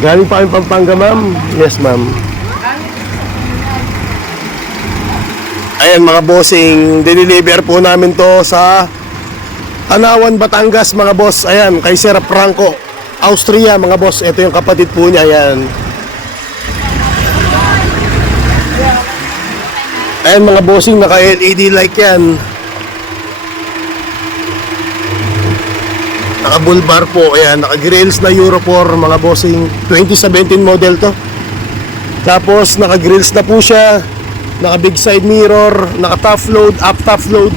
Galing pa kami Pampanga, ma'am. Yes, ma'am. Ayan mga bossing, diniliver po namin to sa Anawan, Batangas mga boss. Ayan, kay Sir Franco, Austria mga boss. Ito yung kapatid po niya, ayan. Ayan mga bossing, naka LED light yan. Naka bull bar po, ayan, naka grills na Euro 4 mga bossing. 2017 model to. Tapos naka grills na po siya. Naka big side mirror, naka top load, up top load,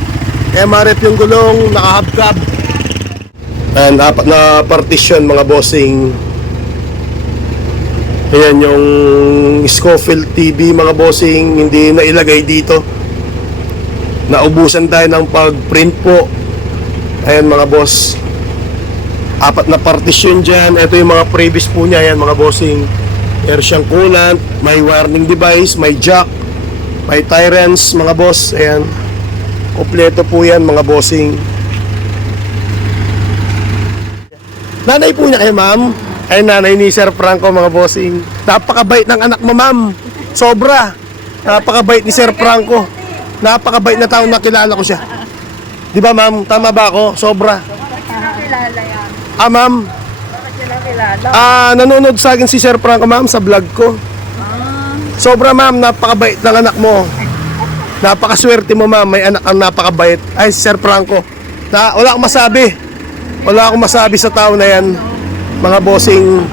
MRF yung gulong, naka hubcap. And apat na partition mga bossing. Ayan yung Scofield TV mga bossing, hindi na ilagay dito. Naubusan tayo ng pag-print po. Ayan mga boss. Apat na partition dyan. Ito yung mga previous po niya, ayan mga bossing. Air siyang coolant, may warning device, may jack, may tyrants mga boss. Ayan, kompleto po yan mga bossing. Nanay po niya kayo ma'am. Ay nanay ni Sir Franco mga bossing. Napakabait ng anak mo ma'am. Sobra. Napakabait ni Sir Franco. Napakabait na tao, nakilala ko siya. Di ba ma'am? Tama ba ako? Sobra. Nakilala yan. Ma'am, Nakilala. nanonood sa akin si Sir Franco ma'am sa vlog ko. Sobra ma'am, napakabait ng anak mo. Napakaswerte mo ma'am, may anak ang napakabait. Ay, Sir Franco, wala akong masabi. Wala akong masabi sa tao na yan. Mga bossing,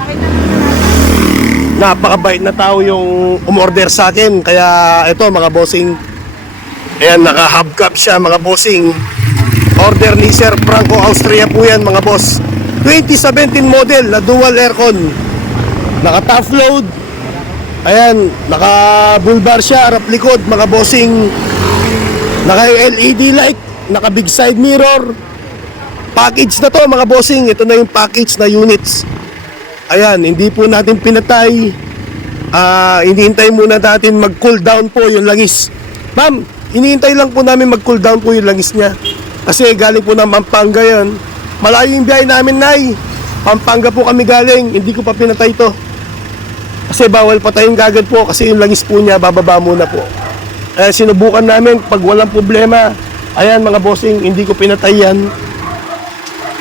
napakabait na tao yung umorder sa akin. Kaya ito mga bossing, ayan, naka-hubcap siya mga bossing. Order ni Sir Franco, Austria po yan mga boss. 2017 model na dual aircon. Naka-top load. Ayan, naka bull bar siya, harap likod mga bossing. Naka LED light, naka big side mirror. Package na to mga bossing. Ito na yung package na units. Ayan, hindi po natin pinatay. Hinihintay muna natin mag cool down po yung langis. Ma'am, hinihintay lang po namin mag cool down po yung langis niya. Kasi galing po ng Pampanga yan. Malayo yung biyahe namin, Nay. Pampanga po kami galing, hindi ko pa pinatay to. Kasi bawal patayin kagad po kasi yung langis po niya bababa muna po. Sinubukan namin pag walang problema. Ayan mga bossing, hindi ko pinatay yan.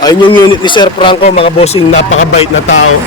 Ayun yung unit ni Sir Franco mga bossing, napakabait na tao.